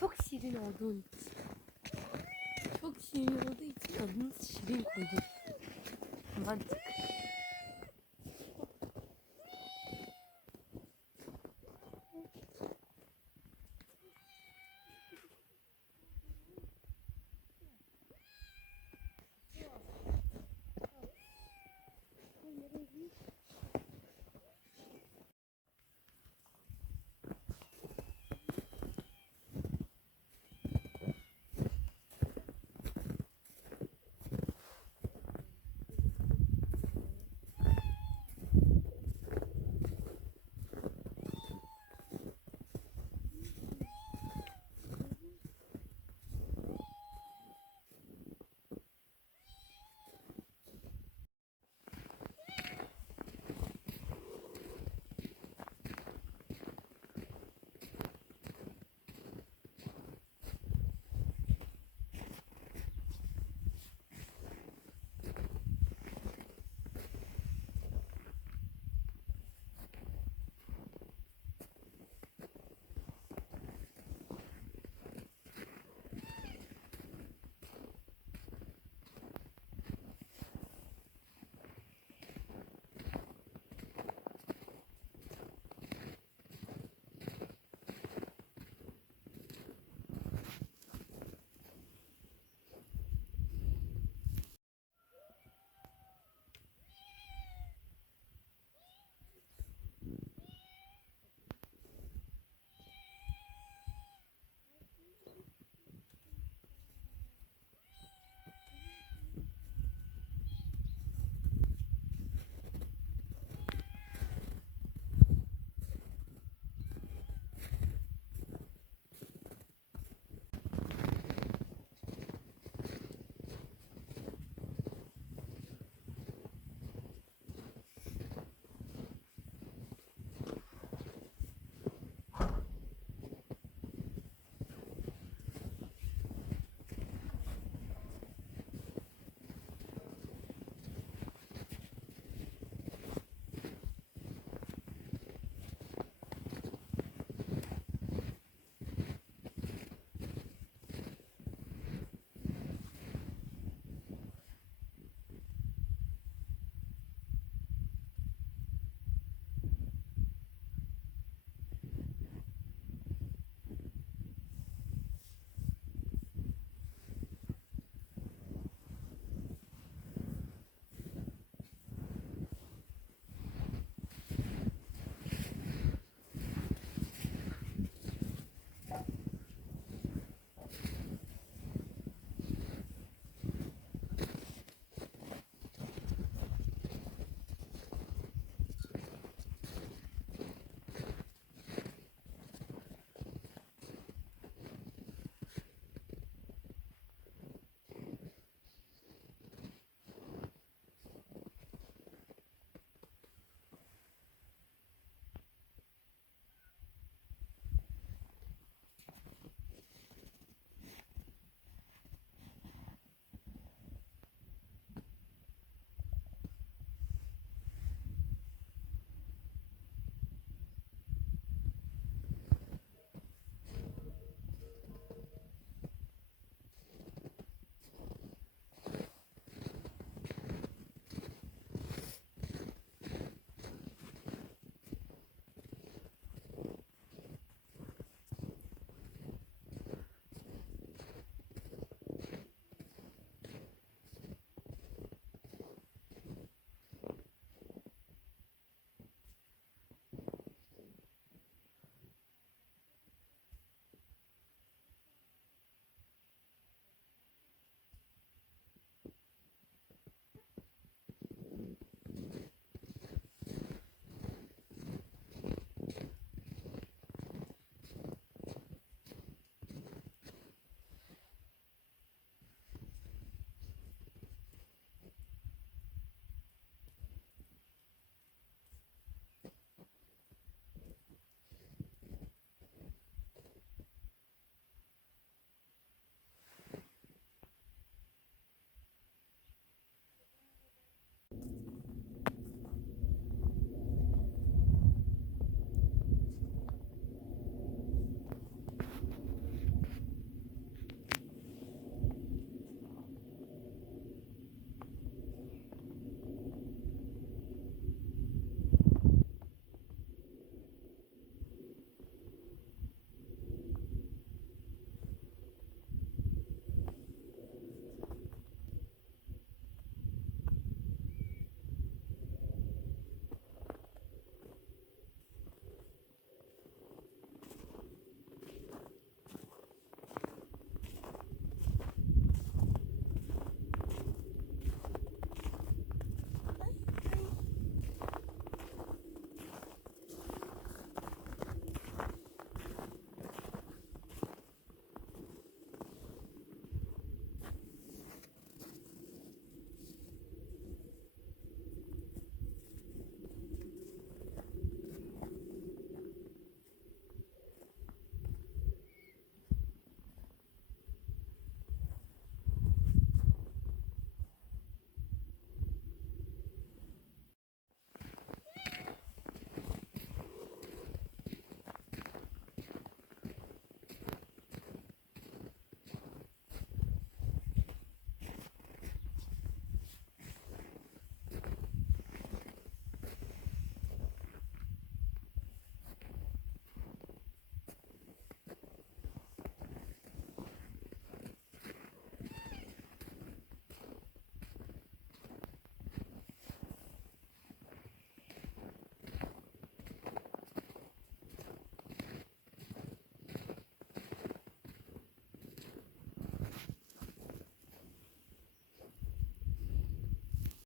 Çok şirin olduğu için. Çok şirin olduğu için adını şirin koydum. Mantık.